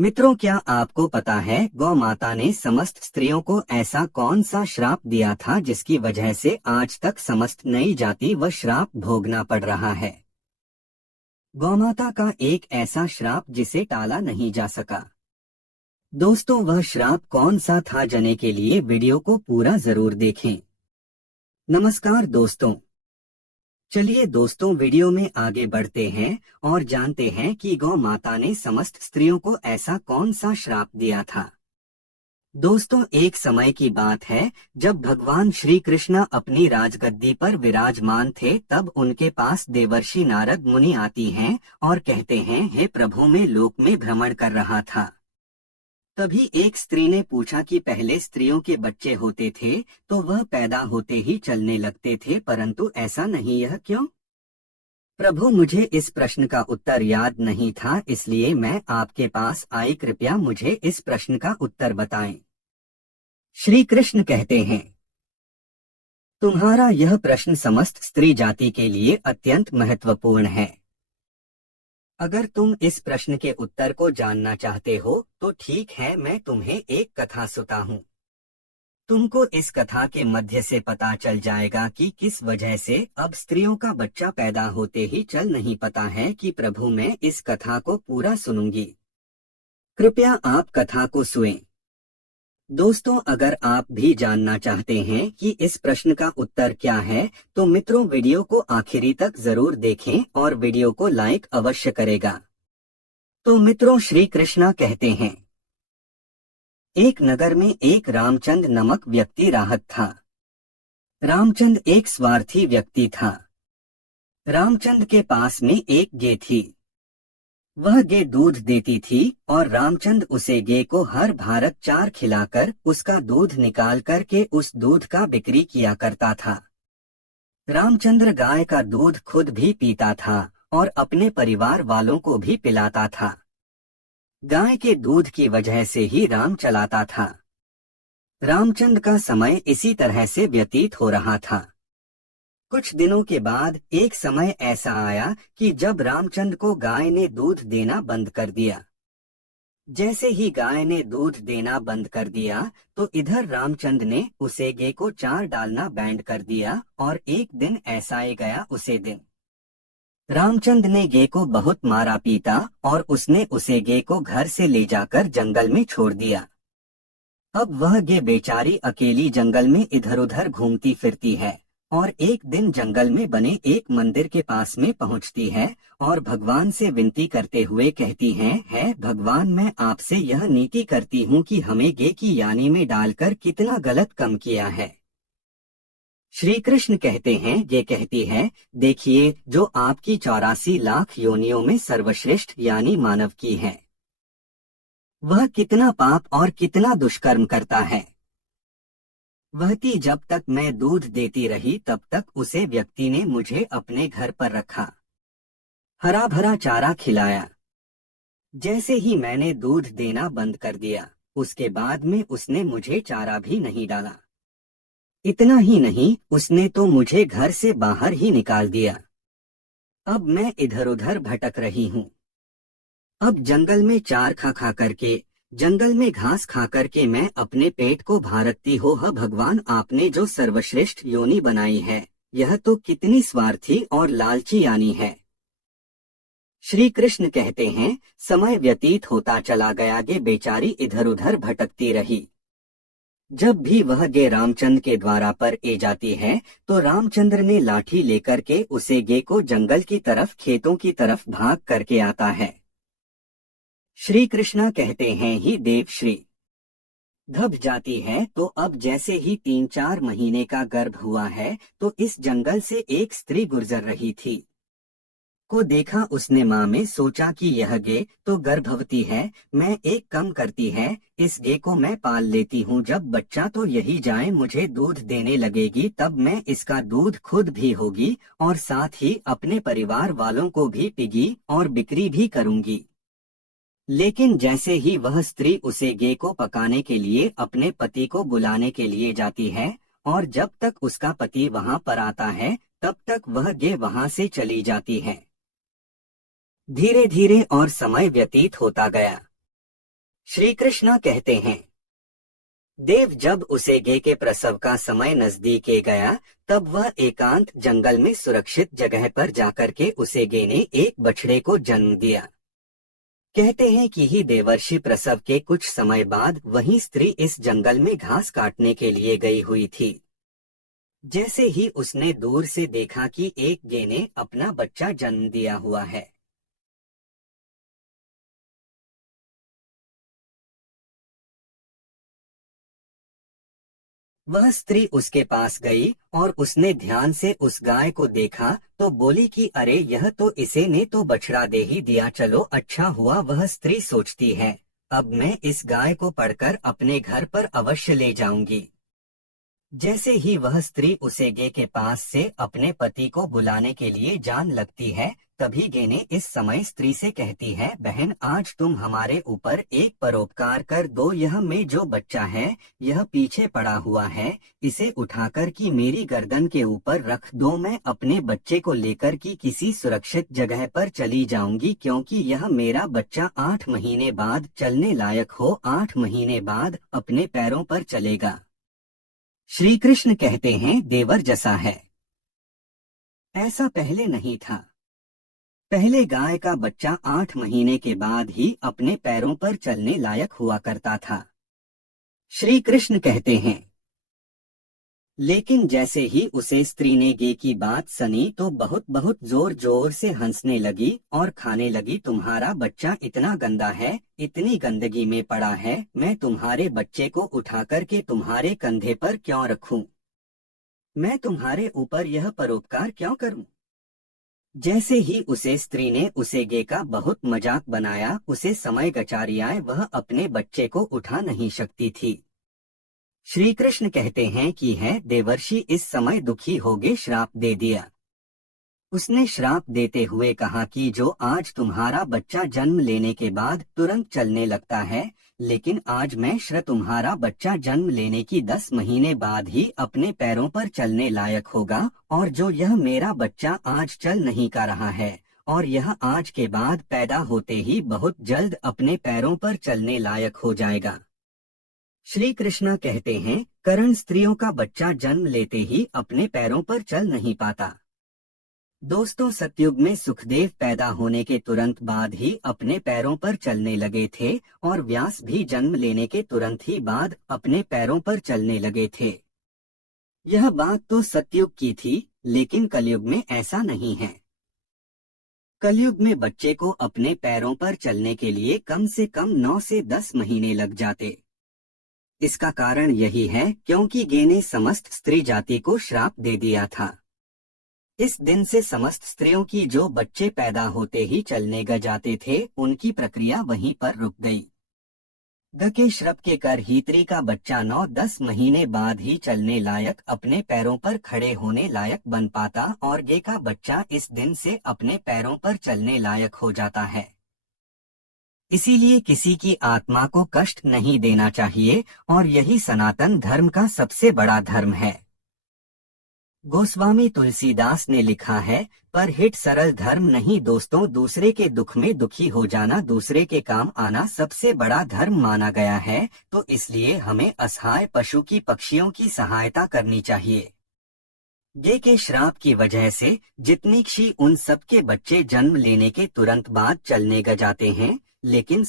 मित्रों, क्या आपको पता है गौ माता ने समस्त स्त्रियों को ऐसा कौन सा श्राप दिया था जिसकी वजह से आज तक समस्त नई जाति व श्राप भोगना पड़ रहा है। गौमाता का एक ऐसा श्राप जिसे टाला नहीं जा सका। दोस्तों, वह श्राप कौन सा था, जानने के लिए वीडियो को पूरा जरूर देखें। नमस्कार दोस्तों, चलिए दोस्तों वीडियो में आगे बढ़ते हैं और जानते हैं कि गौ माता ने समस्त स्त्रियों को ऐसा कौन सा श्राप दिया था। दोस्तों, एक समय की बात है जब भगवान श्री कृष्ण अपनी राजगद्दी पर विराजमान थे, तब उनके पास देवर्षि नारद मुनि आती हैं और कहते हैं, हे प्रभु, मैं लोक में भ्रमण कर रहा था। तभी एक स्त्री ने पूछा कि पहले स्त्रियों के बच्चे होते थे तो वह पैदा होते ही चलने लगते थे, परंतु ऐसा नहीं, यह क्यों? प्रभु, मुझे इस प्रश्न का उत्तर याद नहीं था, इसलिए मैं आपके पास आई, कृपया मुझे इस प्रश्न का उत्तर बताएं। श्री कृष्ण कहते हैं, तुम्हारा यह प्रश्न समस्त स्त्री जाति के लिए अत्यंत महत्वपूर्ण है। अगर तुम इस प्रश्न के उत्तर को जानना चाहते हो तो ठीक है, मैं तुम्हें एक कथा सुता हूँ। तुमको इस कथा के मध्य से पता चल जाएगा कि किस वजह से अब स्त्रियों का बच्चा पैदा होते ही चल नहीं पाता है। कि प्रभु, मैं इस कथा को पूरा सुनूंगी, कृपया आप कथा को सुनें। दोस्तों, अगर आप भी जानना चाहते हैं कि इस प्रश्न का उत्तर क्या है तो मित्रों वीडियो को आखिरी तक जरूर देखें और वीडियो को लाइक अवश्य करेगा। तो मित्रों, श्री कृष्ण कहते हैं, एक नगर में एक रामचंद नामक व्यक्ति राहत था। रामचंद एक स्वार्थी व्यक्ति था। रामचंद के पास में एक गाय थी। वह गाय दूध देती थी और रामचंद उसे गाय को हर भारत चार खिलाकर उसका दूध निकाल करके उस दूध का बिक्री किया करता था। रामचंद्र गाय का दूध खुद भी पीता था और अपने परिवार वालों को भी पिलाता था। गाय के दूध की वजह से ही राम चलाता था। रामचंद का समय इसी तरह से व्यतीत हो रहा था। कुछ दिनों के बाद एक समय ऐसा आया कि जब रामचंद को गाय ने दूध देना बंद कर दिया। जैसे ही गाय ने दूध देना बंद कर दिया तो इधर रामचंद ने उसे गाय को चार डालना बैंड कर दिया और एक दिन ऐसा आ गया, उसे दिन रामचंद ने गाय को बहुत मारा पीटा और उसने उसे गाय को घर से ले जाकर जंगल में छोड़ दिया। अब वह गाय बेचारी अकेली जंगल में इधर उधर घूमती फिरती है और एक दिन जंगल में बने एक मंदिर के पास में पहुंचती है और भगवान से विनती करते हुए कहती है भगवान, मैं आपसे यह नीति करती हूँ कि हमें गाय की यानी में डालकर कितना गलत कम किया है। श्री कृष्ण कहते हैं, ये कहती है, देखिए, जो आपकी 84 लाख योनियों में सर्वश्रेष्ठ यानी मानव की है, वह कितना पाप और कितना दुष्कर्म करता है। वहती जब तक मैं दूध देती रही तब तक उसे व्यक्ति ने मुझे अपने घर पर रखा, हरा भरा चारा खिलाया। जैसे ही मैंने दूध देना बंद कर दिया उसके बाद में उसने मुझे चारा भी नहीं डाला। इतना ही नहीं, उसने तो मुझे घर से बाहर ही निकाल दिया। अब मैं इधर उधर भटक रही हूँ। अब जंगल में चार खा करके, जंगल में घास खा करके मैं अपने पेट को भारती हो। भगवान, आपने जो सर्वश्रेष्ठ योनि बनाई है, यह तो कितनी स्वार्थी और लालची यानी है। श्री कृष्ण कहते हैं, समय व्यतीत होता चला गया, गे बेचारी इधर उधर भटकती रही। जब भी वह गे रामचंद्र के द्वारा पर ए जाती है तो रामचंद्र ने लाठी लेकर के उसे गे को जंगल की तरफ, खेतों की तरफ भाग करके आता है। श्री कृष्णा कहते हैं, ही देव श्री घब जाती है तो अब जैसे ही 3-4 महीने का गर्भ हुआ है तो इस जंगल से एक स्त्री गुजर रही थी। को देखा उसने माँ में, सोचा कि यह गे तो गर्भवती है, मैं एक कम करती है, इस गे को मैं पाल लेती हूँ। जब बच्चा तो यही जाए मुझे दूध देने लगेगी, तब मैं इसका दूध खुद भी होगी और साथ ही अपने परिवार वालों को भी पिगी और बिक्री भी करूंगी। लेकिन जैसे ही वह स्त्री उसे गे को पकाने के लिए अपने पति को बुलाने के लिए जाती है और जब तक उसका पति वहां पर आता है तब तक वह गे वहां से चली जाती है। धीरे धीरे और समय व्यतीत होता गया। श्री कृष्ण कहते हैं, देव जब उसे गे के प्रसव का समय नजदीक गया, तब वह एकांत जंगल में सुरक्षित जगह पर जाकर के उसे गे ने एक बछड़े को जन्म दिया। कहते हैं कि ही देवर्षि प्रसव के कुछ समय बाद वही स्त्री इस जंगल में घास काटने के लिए गई हुई थी। जैसे ही उसने दूर से देखा कि एक गे ने अपना बच्चा जन्म दिया हुआ है, वह स्त्री उसके पास गई और उसने ध्यान से उस गाय को देखा तो बोली कि अरे यह तो इसे ने तो बछड़ा दे ही दिया, चलो अच्छा हुआ। वह स्त्री सोचती है, अब मैं इस गाय को पढ़कर अपने घर पर अवश्य ले जाऊंगी। जैसे ही वह स्त्री उसे गे के पास से अपने पति को बुलाने के लिए जान लगती है, तभी गे ने इस समय स्त्री से कहती है, बहन आज तुम हमारे ऊपर एक परोपकार कर दो। यह में जो बच्चा है यह पीछे पड़ा हुआ है, इसे उठाकर की मेरी गर्दन के ऊपर रख दो। मैं अपने बच्चे को लेकर की किसी सुरक्षित जगह पर चली जाऊंगी, क्योंकि यह मेरा बच्चा 8 महीने बाद चलने लायक हो, 8 महीने बाद अपने पैरों पर चलेगा। श्री कृष्ण कहते हैं, देवर जैसा है ऐसा पहले नहीं था। पहले गाय का बच्चा 8 महीने के बाद ही अपने पैरों पर चलने लायक हुआ करता था। श्री कृष्ण कहते हैं, लेकिन जैसे ही उसे स्त्री ने गे की बात सुनी तो बहुत बहुत जोर जोर से हंसने लगी और खाने लगी। तुम्हारा बच्चा इतना गंदा है, इतनी गंदगी में पड़ा है, मैं तुम्हारे बच्चे को उठा करके तुम्हारे कंधे पर क्यों रखूं? मैं तुम्हारे ऊपर यह परोपकार क्यों करूं? जैसे ही उसे स्त्री ने उसे गे का बहुत मजाक बनाया, उसे समय गचारियाए वह अपने बच्चे को उठा नहीं सकती थी। श्री कृष्ण कहते हैं कि है देवर्षि इस समय दुखी होगे श्राप दे दिया। उसने श्राप देते हुए कहा कि जो आज तुम्हारा बच्चा जन्म लेने के बाद तुरंत चलने लगता है, लेकिन आज मैं तुम्हारा बच्चा जन्म लेने की 10 महीने बाद ही अपने पैरों पर चलने लायक होगा, और जो यह मेरा बच्चा आज चल नहीं का रहा है और यह आज के बाद पैदा होते ही बहुत जल्द अपने पैरों पर चलने लायक हो जाएगा। श्री कृष्ण कहते हैं, करण स्त्रियों का बच्चा जन्म लेते ही अपने पैरों पर चल नहीं पाता। दोस्तों, सतयुग में सुखदेव पैदा होने के तुरंत बाद ही अपने पैरों पर चलने लगे थे और व्यास भी जन्म लेने के तुरंत ही बाद अपने पैरों पर चलने लगे थे। यह बात तो सतयुग की थी, लेकिन कलयुग में ऐसा नहीं है। कलयुग में बच्चे को अपने पैरों पर चलने के लिए कम से कम 9 से 10 महीने लग जाते। इसका कारण यही है क्योंकि गे ने समस्त स्त्री जाति को श्राप दे दिया था। इस दिन से समस्त स्त्रियों की जो बच्चे पैदा होते ही चलने ग जाते थे, उनकी प्रक्रिया वहीं पर रुक गई। ग के श्राप के कर हित्री का बच्चा 9-10 महीने बाद ही चलने लायक अपने पैरों पर खड़े होने लायक बन पाता और गे का बच्चा इस दिन से अपने पैरों पर चलने लायक हो जाता है। इसीलिए किसी की आत्मा को कष्ट नहीं देना चाहिए और यही सनातन धर्म का सबसे बड़ा धर्म है। गोस्वामी तुलसीदास ने लिखा है, पर हित सरल धर्म नहीं दोस्तों, दूसरे के दुख में दुखी हो जाना, दूसरे के काम आना सबसे बड़ा धर्म माना गया है। तो इसलिए हमें असहाय पशु की पक्षियों की सहायता करनी चाहिए। गे के श्राप की वजह से जितनी क्षी उन सबके बच्चे जन्म लेने के तुरंत बाद चलने ग जाते हैं, लेकिन